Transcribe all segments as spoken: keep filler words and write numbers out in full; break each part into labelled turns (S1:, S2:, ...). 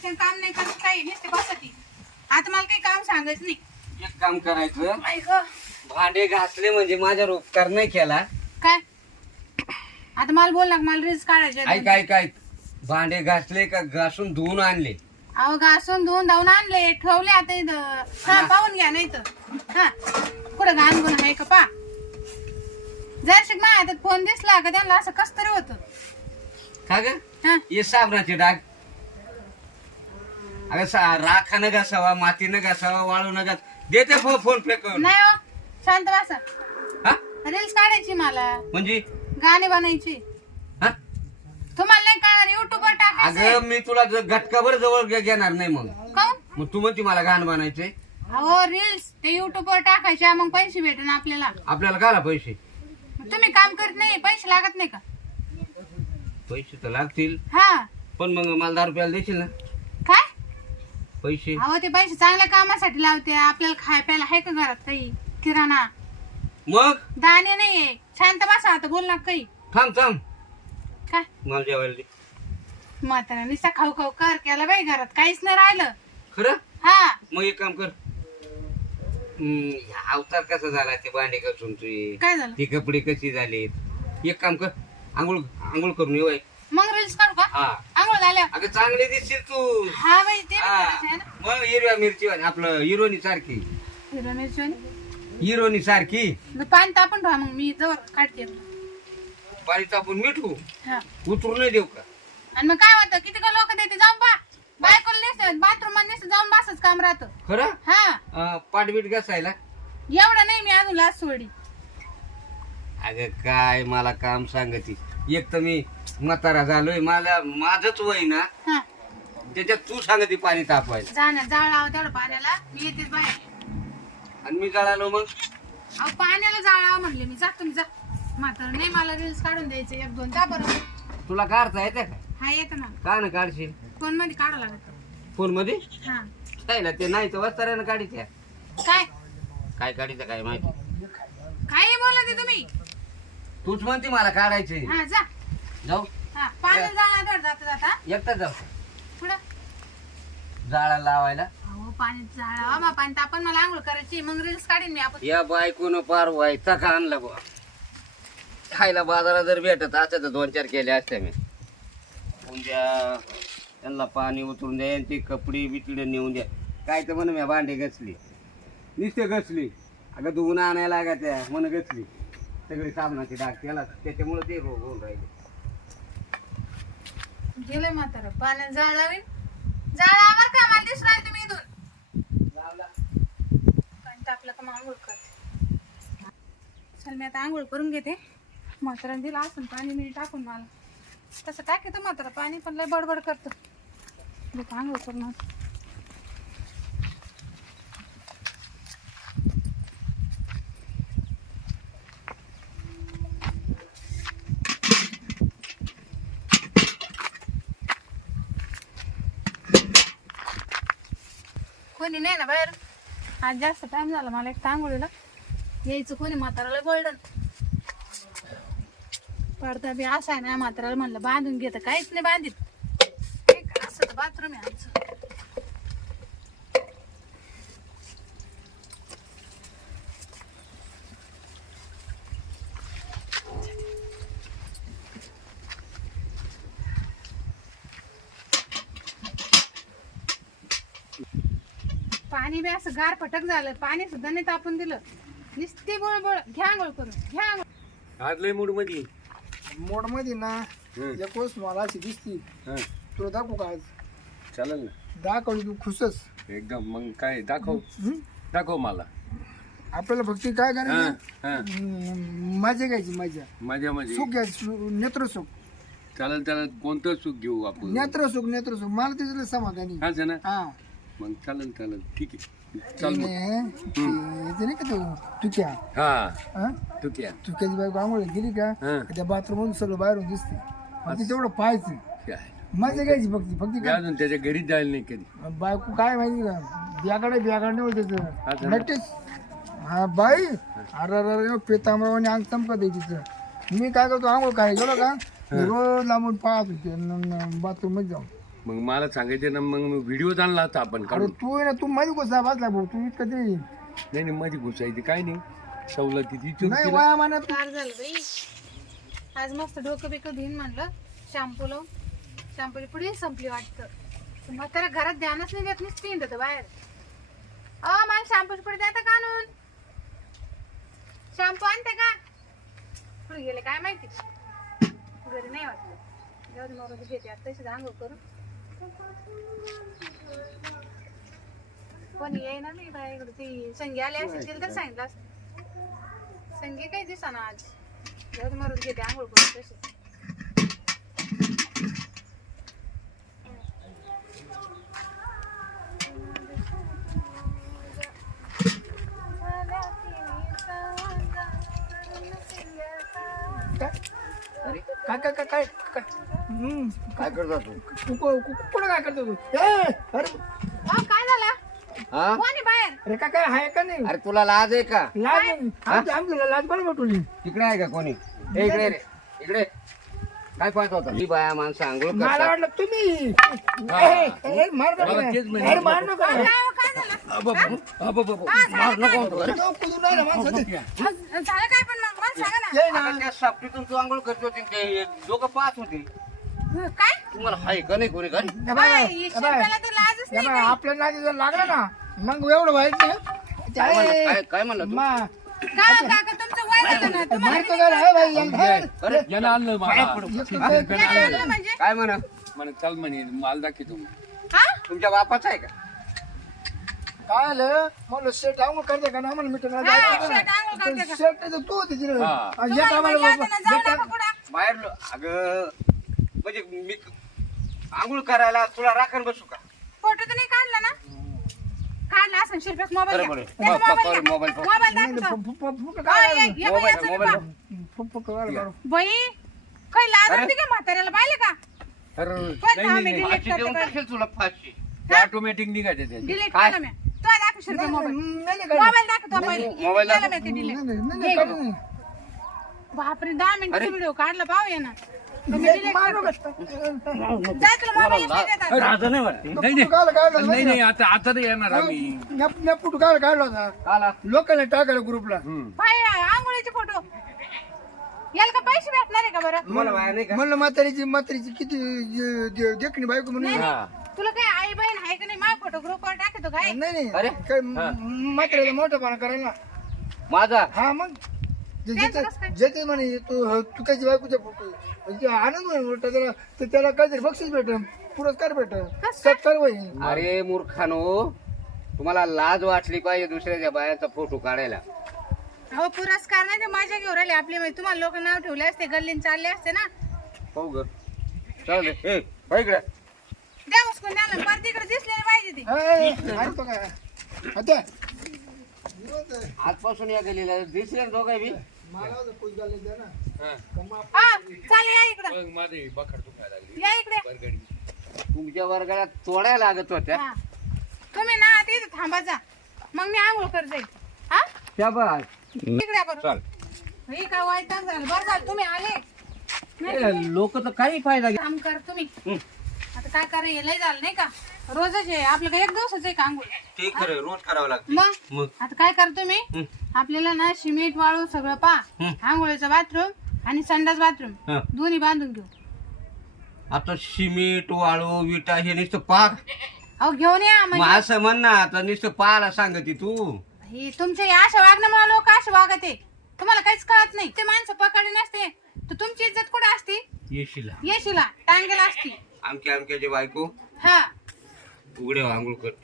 S1: घरचं काम नाही करत काही नुसते बसती. आता मला काही काम सांगायचं नाही.
S2: एक काम करायचं,
S1: आई ग
S2: भांडे घासले म्हणजे माझ्यावर उपकार नाही केला.
S1: काय आता मला बोल ना, मला रील्स काढायचे
S2: ऐक ऐक ऐक भांडे घासले का घासून धुवून आणले?
S1: अहो घासून धुवून धावून आणले ठेवले आता इथं. हा पाहून घ्या नाही तर हा कुठं घाण गुण आहे का पा. जर शिक माझ्या हातात फोन दिसला का त्यांना असं कस तरी होत.
S2: का ग
S1: हा
S2: हे साबणाचे डाग? अगं सा राखानं घासावा, मातीनं घासावा, वाळून घास. देते फो फोन पे करून.
S1: नाही हो शांत बसा.
S2: हा
S1: रील्स काढायची मला,
S2: म्हणजे
S1: गाणे बनायची.
S2: हा
S1: तुम्हाला नाही काय युट्यूबवर टाकायचं?
S2: अगं मी तुला घटकाभर जवळ घे- घेणार नाही. मग
S1: काऊन?
S2: मग तू म्हणती मला गाणं बनायचंय.
S1: अहो रील्स ते युट्यूबवर टाकायचे मग पैसे भेटेन आपल्याला.
S2: आपल्याला काला पैसे?
S1: तुम्ही काम करत नाही पैसे लागत नाही का?
S2: पैसे तर लागतील,
S1: हा
S2: पण मग मला दहा रुपयाला देशील ना
S1: काय?
S2: पैसे?
S1: अहो ते पैसे चांगल्या कामासाठी लावते. आपल्याला खाय प्यायला आहे का घरात काही किराणा?
S2: मग
S1: दाणे नाहीये. शांत बसा आता बोल ना काही.
S2: थांब थांब
S1: काय
S2: मला जेवायला दे.
S1: म्हातारा निसा खाऊ खाऊ कर केला बाई, घरात काहीच नाही राहिलं.
S2: खरं?
S1: हा
S2: मग एक काम कर, हम्म, हा अवतार कसा झाला ते भांडे कसून तुझे,
S1: काय झालं?
S2: ते कपडे कशी झाले. एक काम कर, आंघोळ आंघोळ करून येऊ.
S1: मग रील्स काढू का?
S2: हा
S1: आंघोळ झाल्या?
S2: अगं चांगले दिसशील तू.
S1: हा बाई ते बी
S2: हा.
S1: करायचं आहे ना.
S2: मग हिरव्या मिरची आपलं हिरोनी सारखी,
S1: हिरव्या मिरची
S2: हिरोनी सारखी.
S1: पाणी तापून ठेवा मग मी जवळ काढते.
S2: पाणी तापून मिठू
S1: हा
S2: उतरू नाही देऊ का?
S1: आणि मग काय होतं किती का लोक देते जाऊन पा बायकोला नसतं बाथरूम मध्ये नसतं जाऊन बसच काम राहतं.
S2: खरं?
S1: हा
S2: अं, पाठबीट घासायला?
S1: एवढं नाही मी अजून लाच सोडी.
S2: अगं काय मला काम सांगती. एक तर मी म्हातारा झालोय, मला माझच वय ना,
S1: हा
S2: त्याच्यात तू सांगती पाणी तापवायला.
S1: जा ना जाळ लावा तेवढं पाण्याला मी येतेच बाहेर.
S2: आणि मी जळालो मग?
S1: अहो पाण्याला जाळ लावा म्हणले मी. जा तुम्ही जा. म्हातारा नाही मला रील्स काढून द्यायचे एक दोन. जा बरोबर.
S2: तुला काढता येते का?
S1: हा येतं ना.
S2: का ना काढशील?
S1: फोन मध्ये काढा लागत.
S2: फोन मध्ये?
S1: हा
S2: काय ना ते नाही तर वस्ताऱ्यानं काढीत्या.
S1: काय
S2: काय काढीचं काय माहिती.
S1: काय बोला ते तुम्ही?
S2: तूच म्हणते मला काढायचंय.
S1: हा जा.
S2: जाऊ
S1: हा पाण्याला जाळ लावा जाता जाता.
S2: एकटाच जाऊ
S1: पुढं
S2: जाळा लावायला.
S1: अहो पाण्यात जाळ लावा मग पाणी तापण मला आंघोळ करायची मग रील्स काढीन मी. आपण
S2: या बायकोनं पार व्हायचा का आणला बुवा. खायला बाजारात जर भेटत असतं तर दोन चार केले असते मी. उद्या त्यांना पाणी उतरून द्या, ते कपडे बिचडे नेऊन द्या. काय तर म्हण मी भांडे घसली, नुसते घसली. अगं धुवून आणायला लागा त्या म्हण घसली. सगळे साबणाचे डाग त्याला, त्याच्यामुळे ते रोग होऊन राहिले.
S1: गेले म्हातारा पाण्यात जाळ लावीन. जाळ आवर का मला दिसू राहिले तुम्ही इथून. पाणी तापलं का मग आंघोळ करते. चल मी आता आंघोळ करून घेते. म्हातारा दिला असं पाणी मी टाकून मला. तसं टाकेत म्हातारा पाणी पण लय बडबड करतो. देतो आंघोळ करून. कोणी नाही ना बाहेर. आज जास्त टाइम झाला मला एक आंघोळीला यायचं. कोणी म्हाताराला गोल्डन पडदा बी असा आहे ना. म्हाताराला म्हणलं बांधून घेत काहीच नाही बांधित. असं तर बाथरूम आहे आमचं. पाणी बी असं गार फटक झालं. पाणी सुद्धा नाही तापून दिलं. नुसती बोळ घ्या आंघोळ करून घ्या आंघोळ.
S2: आज लय मूड मध्ये.
S3: मोड मध्ये ना एक वस्तू मला अशी दिसती. तुला दाखवू का आज?
S4: चालेल ना,
S3: दाखवली तू खुशच
S4: एकदम. मग काय दाखव, दाखव मला.
S3: आपल्याला फक्त काय
S4: हा,
S3: करायचं,
S4: हा.
S3: हम्म, मजा घ्यायची. मजा
S4: माझ्या म्हणजे
S3: सुख घ्यायची. नेत्र सुख.
S4: चालेल चालेल, कोणतं सुख घेऊ आपण?
S3: नेत्र सुख नेत्र सुख मला तिथलं समाधानी.
S4: हाच आहे ना.
S3: हा
S4: मग चालेल चालेल, ठीक आहे. चल मग.
S3: याचं नाही का तू तुक्या
S4: हा
S3: हा
S4: तू क्या
S3: तुक्याची बायको आंघोळ गेली का
S4: हा.
S3: त्या बाथरूम मधून सगळं बाहेरून दिसते. मग ते तेवढं पाहायचं.
S4: काय
S3: मजा घ्यायची फक्त फक्त
S4: मी
S3: काय
S4: अजून त्याच्या घरीच जायला नाही कधी.
S3: बायको काय माहिती का बियाकडे बियाकडे नाही होत
S4: अच्छा.
S3: त्याचं नक्कीच. हा बाई अरे अरे पेतांबरावाने अंग चमकत आहे तिचं. मी काय करतो आंघोळ काय गेलो का मी रोज लांबून पाहत होते बाथरूम मध्ये जाऊन.
S4: मग मला सांगायचं ना, मग व्हिडिओ आणला होता आपण
S3: अरे
S4: काढून.
S3: तू आहे ना तू मध्ये कसा बसला भाऊ तू इतकं ते
S4: नाही नाही मध्ये घुसायची काय नाही, सवलती ती
S3: नाही वया म्हणत
S1: फार झालं बाई. आज मस्त डोकं बिकं धुईन म्हणलं, शॅम्पू लावून. शॅम्पूची पुढे संपली वाटतं. मग त्याला घरात ध्यानच नाही देत, नुसती हिंडत बाहेर. अ मला शॅम्पूची पुढे द्या का आणून. शॅम्पू आणते का? कुठे गेले काय माहिती, घरी नाही वाटलं. जाऊ दे, मग घेते आता तशीच आंघोळ करून. कोणी येईना नाही बाय इकडे. ती संगी आली असेल तिला तर सांगितलं असतं. संगी काही दिसाना आज. जाऊ दे, मग घेते आंघोळ करून तशीच.
S3: काय काय काय काय काय हम्म.
S2: काय करतो तू?
S3: तू को- कु- कुठं काय करतो तू ए, अरे
S1: अ, काय झालं?
S2: हा
S1: कोणी बाहेर?
S3: अरे काय काय आहे का नाही
S2: अरे तुला लाज आहे का?
S3: लाज नाही. आमच्या आमच्या लाज पण भेटवली
S2: तिकडे आहे का कोणी? ए, इकडे रे इकडे. काय पाहत होता? ही बाया माणसं आंघोळ
S3: मला
S2: करतात.
S3: वाटलं तुम्ही
S4: हा.
S3: ए, ए, मार नका.
S4: मला तेच म्हणलं.
S3: अरे मार नका.
S1: काय हो, काय झालं?
S4: अबब, अबब.
S2: मार नको म्हणतो का रे?
S3: तो कुदून राहिला माणसाचं.
S1: मग झालं काय पण मग मला सांगा ना.
S3: ये ना.
S2: आता त्या सापटीतून तू आंघोळ करत होती ते दोघं पाहत होते.
S1: काय?
S2: तुम्हाला हाय का नाही कोणी काय?
S3: या
S1: बाय,
S3: बाय,
S1: ही
S3: या बाय.
S1: शिरप्याला तर लाजच
S3: या
S1: नाही
S3: बाय,
S1: काही.
S3: आपल्या नादी जर लागला ना मग एवढं वाईट नाही
S2: काय म्हणलं?
S3: ते-
S2: काय काय म्हणलं तू?
S3: मा-
S1: का काका तुमचं वय झालं ना, तुम्हाला
S3: मारतो का रे, बाई, याला धर.
S2: अरे
S4: यानं आणलं मला.
S1: काय आणलं म्हणजे?
S2: काय म्हणा?
S4: म्हणे चल म्हणे माल दाखवतो.
S1: हा?
S2: तुमच्या बापाचं आहे का?
S3: काय आलं म्हणलं शेट आंघोळ करते का ना आम्हाला मिटून
S1: हा, शेट आंघोळ करते का?
S3: शेट नाही तर तू होती तिथे
S4: हा.
S3: आ,
S1: तुम्हाला
S3: येत आम्हाला
S1: म्हणलं
S3: बाबा,
S1: होतं ना, जाऊ
S3: येत
S1: नका कुठं.
S2: बाहेर लो- अगं म्हणजे मी आंघोळ करायला तुला राखण बसू का?
S1: फोटो तर नाही काढला ना? काढला असं शिरप्यास मोबाईल
S2: बरं,
S1: घ्या.
S2: बरं.
S1: त्याचा
S2: पप्पा,
S1: मोबाईल घ्या.
S2: मोबाईल पप्पा.
S1: मोबाईल
S3: नाही,
S1: दाखवतो.
S3: फु- फु- फु- फु-
S1: अय,
S3: काय
S1: अय,
S3: आलं?
S1: ये बाई,
S2: मोबाईल
S1: याचं
S2: मोबाईल
S1: बघा.
S3: फु- फु- फु- काय आलं?
S1: बाई काही लाज
S2: अरे.
S1: होती का म्हाताऱ्याला पाहिलं का?
S4: अरे
S1: पण
S4: नाही,
S1: थांब,
S4: नाही,
S1: मी
S4: नाही.
S1: delete
S2: फाशी
S1: करते
S2: देऊन
S1: बरं.
S2: टाकेल तुला फाशी.
S4: ते ऑटोमॅटिक निघायचे त्याचे.
S1: डिलीट
S2: काय?
S1: केलं मी. तो दाखव शिरप्या
S3: नाही,
S1: मोबाईल.
S3: नाही, नाही, नाही,
S1: मोबाईल दाखवतो पहिले.
S2: मोबाईल
S1: केलं
S2: दाखव.
S1: मी ते delete.
S3: नाही, नाही, नाही, काढू नाही.
S1: बापरे, दहा मिनिटाचा व्हिडिओ काढला पाहू ये ना.
S3: नाही, मारू नका.
S1: जा तुला मोबाईल
S2: ला-
S1: देतात.
S2: लाज नाही वाटत.
S4: नाही नाही
S3: काय आलं, काय आलं?
S4: नाही नाही आता आता नाही येणार आम्ही.
S3: या- या फोटो काय काढला होता
S2: आला.
S3: लोकांना टाकायला ग्रुपला
S4: हम्म.
S1: पाय आंघोळीचे फोटो. याला का पैसे भेटणार आहे का बरं?
S2: तुम्हाला बाया नाही का?
S3: म्हणलं म्हातारीची म्हातारीची किती जे- जे- देखणी बायको म्हणून
S4: हा.
S1: तुला काय आई बहीण आहे का नाही? माझा फोटो ग्रुपवर टाकतो काय?
S3: नाही
S2: अरे?
S3: नाही काय म्हातारीला मोठं करायला
S2: माझा
S3: हा मग जे-
S1: त्याचं
S3: ज्याचं-
S1: कसं काय?
S3: ज्याचं म्हणे तू तू त्याची बायकोचा फोटो म्हणजे आनंद होईल मोठा त्याला तर त्याला काहीतरी बक्षीस भेटल पुरस्कार भेटल सत्कार होईल
S2: अरे मूर्खानो, तुम्हाला लाज वाटली पाहिजे दुसऱ्याच्या बायांचा फोटो काढायला.
S1: हो, पुरस्कार नाही ते माझ्या घेऊन राहिले आपले माहिती. तुम्हाला लोक नाव ठेवले असते, गल्लीन चालले असते ना.
S2: पाहू ग चाल ए हो इकडे.
S1: द्या उचकून द्या ना, परत इकडे दिसलेली पाहिजे ती.
S3: ए, ऐकतो काय आता
S2: आजपासून या गेलेल्या दिसले दोघे बी.
S3: मला होतं कुछ गाले द्या ना.
S4: हा.
S1: हा, चाल या इकडं.
S4: मग माझे बखर दुखायला लागली.
S1: या इकडे.
S4: बरगडी.
S2: तुमच्या वर्गाला तोडायला लागत होत्या.
S1: हा. तुम्ही ना आता इथं थांबा जा, मग मी आंघोळ कर जाईल. हा,
S2: शाबास.
S1: इकडे या बरं.
S2: चाल.
S1: हे काय वाईट झालं. बरं झालं तुम्ही आले. नाही,
S2: लोक तर काही फायदा घ्या.
S1: काम कर तुम्ही.
S2: हं.
S1: आता काय करा, हे लय झालं नाही का? रोजच आहे आपलं, काय एक दिवसच आहे का आंघोळ?
S2: ते खरं रोज करावं लागतं.
S1: मग
S2: मग
S1: आता काय कर तुम्ही,
S2: हं.
S1: आपल्याला ना सिमेंट वाळू सगळं पा,
S2: हं.
S1: आंघोळीचं बाथरूम आणि संडास बाथरूम
S2: हं.
S1: दोन्ही बांधून घेऊ.
S2: आता सिमेंट वाळू विटा हे नुसतं पाक.
S1: अहो घेऊन या.
S2: मग
S1: म्हणजे
S2: असं म्हण ना, आता नुसतं पाहायला सांगते तू.
S1: ही तुमच्या या अशा वागण्यामुळे लोक असे वागते, तुम्हाला काहीच कळत नाही. ते माणसं पकडले नसते तर तुमची इज्जत कुठे असती?
S2: येशीला
S1: येशीला टांगेला असती.
S2: आमच्या आमच्याची बायको
S1: हा,
S2: उघड्या आंघोळ कर.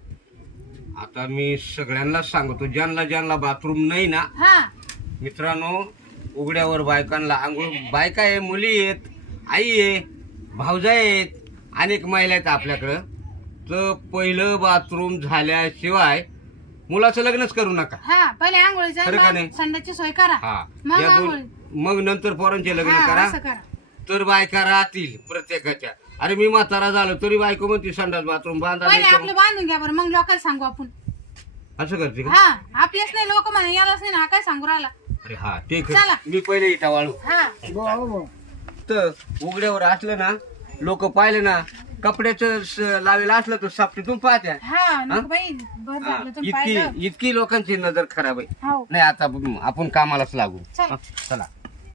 S1: मग
S2: आता मी सगळ्यांना सांगतो, ज्यांना ज्यांना बाथरूम नाही ना,
S1: हा,
S2: मित्रांनो, उघड्यावर बायकांना आंघोळ. बायका आहे, मुली आहेत, आई आहे, भावजा आहेत, अनेक महिला आहेत आपल्याकडं. तर पहिलं बाथरूम झाल्याशिवाय मुलाचं लग्नच करू नका.
S1: हा, पहिले आंघोळीचं
S2: खरं का नाही?
S1: आणि संडासची सोय करा.
S2: हा,
S1: मग
S2: या
S1: आंघोळ.
S2: दोन मग नंतर पोरांचे लग्न
S1: हा,
S2: करा.
S1: असं करा.
S2: तर बायका राहतील प्रत्येकाच्या. अरे मी म्हातारा झालो तरी बायको म्हणते संडास बाथरूम बांधा
S1: पहिले
S2: नाही
S1: आपलं बांधून घ्या बरं, मग लोकांना सांगू आपण.
S2: तर- असं करते का?
S1: हा, आपलेच नाही लोक म्हणे, यालाच नाही ना, हा काय सांगू राहिला.
S2: अरे हा ते
S1: चला.
S2: खरं. मी पहिले इटा वाळू.
S1: हा,
S3: भाऊ, भाऊ.
S2: तर उघड्यावर असलं ना, लोक पाहिले ना, कपड्याचं स- लावेला असलं तर सापटीतून पाहत्या
S1: हा नको बाई बरं
S2: हा,
S1: झालं तुम्ही
S2: इतकी
S1: पाहिलं
S2: इतकी लोकांची नजर खराब आहे
S1: हो
S2: नाही आता आपण कामालाच लागू
S1: चल.
S2: हा, चला